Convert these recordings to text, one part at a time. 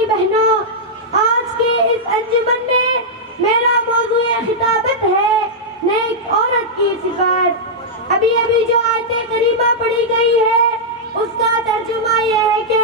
پیاری بہنوں، آج کی اس انجمن میں میرا موضوع خطابت ہے نیک عورت کی صفات۔ ابھی جو آیت کریمہ پڑھی گئی ہے اس کا ترجمہ یہ ہے کہ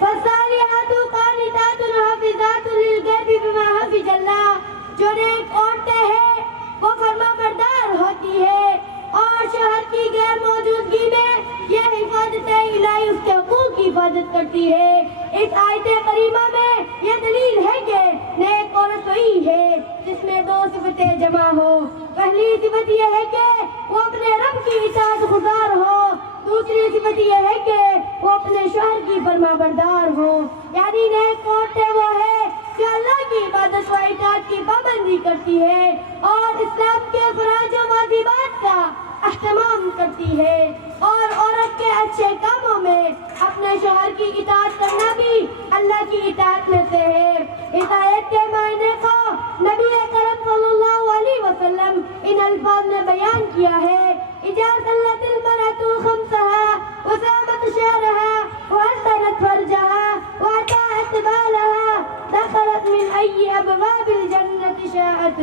فَالصَّالِحَاتُ قَانِتَاتٌ حَافِظَاتٌ لِلْغَیبِ بِمَا حَفِظَ اللَّهُ، جو نیک عورتیں ہیں وہ فرما بردار ہوتی ہے اور شوہر کی غیر موجودگی میں یہ حفاظت الہی اس کے حقوق کی حفاظت کرتی ہے۔ اس آیت کریمہ میں یہ دلیل ہے کہ نیک عورت وہی ہے جس میں دو صفتیں جمع ہو۔ پہلی صفت یہ ہے کہ وہ اپنے رب کی اطاعت گزار ہو، دوسری صفت یہ ہے کہ وہ اپنے شوہر کی فرما بردار ہو۔ یعنی نیک عورتیں وہ ہے جو اللہ کی عبادت و اطاعت کی پابندی کرتی ہے اور اسلام کے فرائض و واجبات کا اہتمام کرتی ہے، اور عورت کے اچھے کاموں میں اپنے شوہر کی اطاعت کرنا بھی اللہ کی اطاعت میں سے ہے۔ اس آیت کے معنی کو نبی کرم صلی اللہ علیہ وسلم ان الفاظ نے بیان کیا ہے: اذا صلت المرأة خمسها وصامت شهرها وحسنت فرجها واطاعت بالها دخلت من اي ابواب الجنة شاءت۔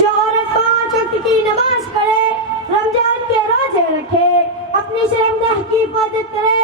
جو عورت 5 وقت کی نماز پڑھے، رمضان کے روزے رکھے، اپنی شرمگاہ کی حفاظت کرے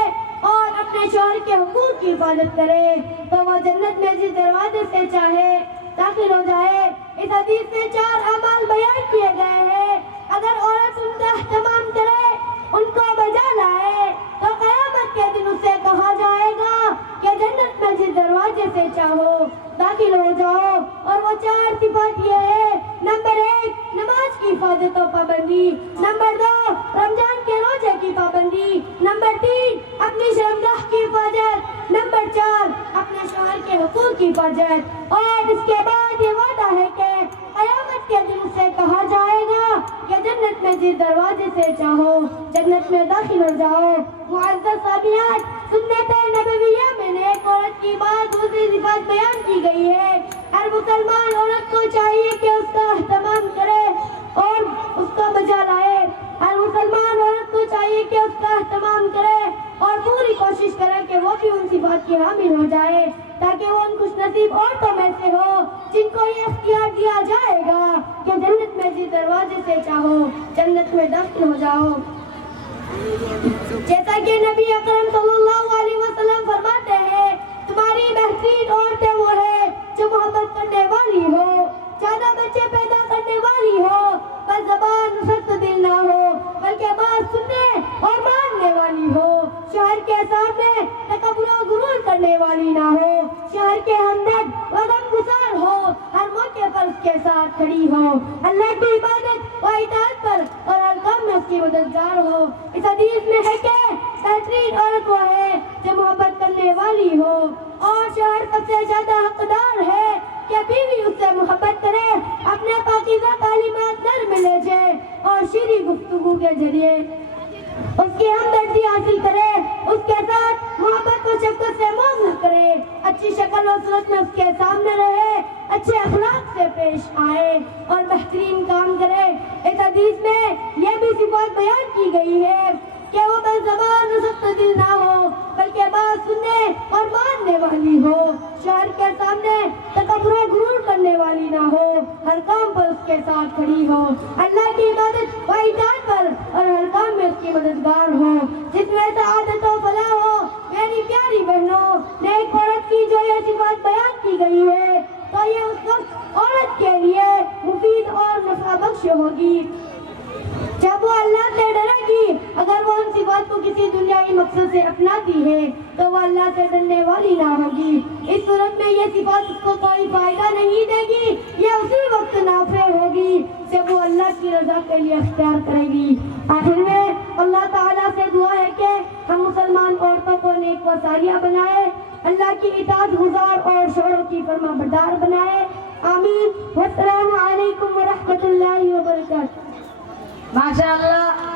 اور اپنے شوہر کے حقوق کی حفاظت کرے تو وہ جنت میں جس دروازے سے چاہے داخل ہو جائے۔ اس حدیث میں 4 اعمال بیان کیے گئے ہیں۔ اگر عورت ان کا اہتمام کرے، ان کو بجا لائے تو قیامت کے دن اسے کہا جائے گا کہ جنت میں جس دروازے سے چاہو داخل ہو جاؤ، اور وہ 4 صفات یہ ہے: نمبر 1 نماز کی حفاظت و پابندی، نمبر 2 رمضان کے روزے کی پابندی، نمبر 3 اپنی شرمگاہ کی حفاظت، نمبر 4 اپنے شوہر کے حقوق کی حفاظت۔ اور اس کے بعد یہ وعدہ ہے کہ قیامت کے دن سے کہا جائے گا کہ جنت میں جس دروازے سے چاہو جنت میں داخل ہو جاؤ۔ معزز سامعین، سنت نبویہ میں نیک عورت کی بات دوسری صفات بیان کی گئی ہے۔ ہر مسلمان عورت کو چاہیے کہ اس کا اہتمام کرے اور اس کو بجا لائے۔ ہر مسلمان عورت کو چاہیے کہ اس کا اہتمام کرے اور پوری کوشش کرے کہ وہ بھی ان صفات کی حامل ہو جائے، تاکہ وہ ان خوش نصیب عورتوں میں سے ہو جن کو یہ اختیار دیا جائے گا کہ جنت میں جس دروازے سے چاہو جنت میں داخل ہو جاؤ۔ جیسا کہ نبی اکرم صلی اللہ علیہ وسلم فرماتے ہیں، تمہاری بہترین عورتیں وہ ہے جو محبت کرنے والی ہو، زیادہ بچے پیدا کرنے والی ہو، بس زبان سخت دل نہ ہو بلکہ بات سننے اور ماننے والی ہو، شوہر کے سامنے تکبر و غرور کرنے والی نہ ہو، شوہر کے ہمدرد و غمگسار ہو، ہر موقع پر اس کے ساتھ کھڑی ہو، اللہ کی عبادت و اطاعت پر اور ہر کام میں اس کی مددگار ہو۔ اس حدیث میں ہے کہ بہترین عورت وہ ہے جو محبت کرنے والی ہو، اور شوہر سب سے زیادہ حقدار ہے کہ بیوی اس سے محبت کرے، اپنے پاکیزہ تعلیمات نرم لہجے اور شیریں گفتگو کے ذریعے اس کی ہمدردی حاصل کرے، اس کے ساتھ محبت و شفقت سے معاملہ کرے، اچھی شکل و صورت میں اس کے سامنے رہے، اچھے اخلاق سے پیش آئے اور بہترین کام کرے۔ اس حدیث میں یہ بھی صفات بیان کی گئی ہے کہ وہ بس زبان سخت دل نہ ہو بلکہ بات سننے اور ماننے والی ہو، شوہر کے سامنے تکبر و غرور کرنے والی نہ ہو، ہر کام پر اس کے ساتھ کھڑی ہو، اللہ کی عبادت و اطاعت پر اور ہر کام میں اس کی مددگار ہو، جس میں سعادت و فلاح ہو۔ میری پیاری بہنوں، نیک عورت کی جو یہ صفات بیان کی گئی ہے تو یہ اس وقت عورت کے لیے مفید اور نفع بخش ہوگی جب وہ اللہ سے ڈرے گی۔ اگر وہ ان صفات کو کسی دنیائی مقصد سے اپناتی ہے تو وہ اللہ سے ڈرنے والی نہ ہوگی۔ اس صورت میں یہ صفات اس کو کوئی فائدہ نہیں دے گی، یہ اسی وقت نافع ہوگی جب وہ اللہ کی رضا کے لیے اختیار کرے گی۔ آخر میں اللہ تعالیٰ سے دعا ہے کہ ہم مسلمان عورتوں کو نیک و ساریہ بنائے، اللہ کی اطاعت گزار اور شوہروں کی فرما بردار بنائے۔ آمین۔ والسلام علیکم ورحمۃ اللہ وبرکاتہ۔ ماشاءاللہ۔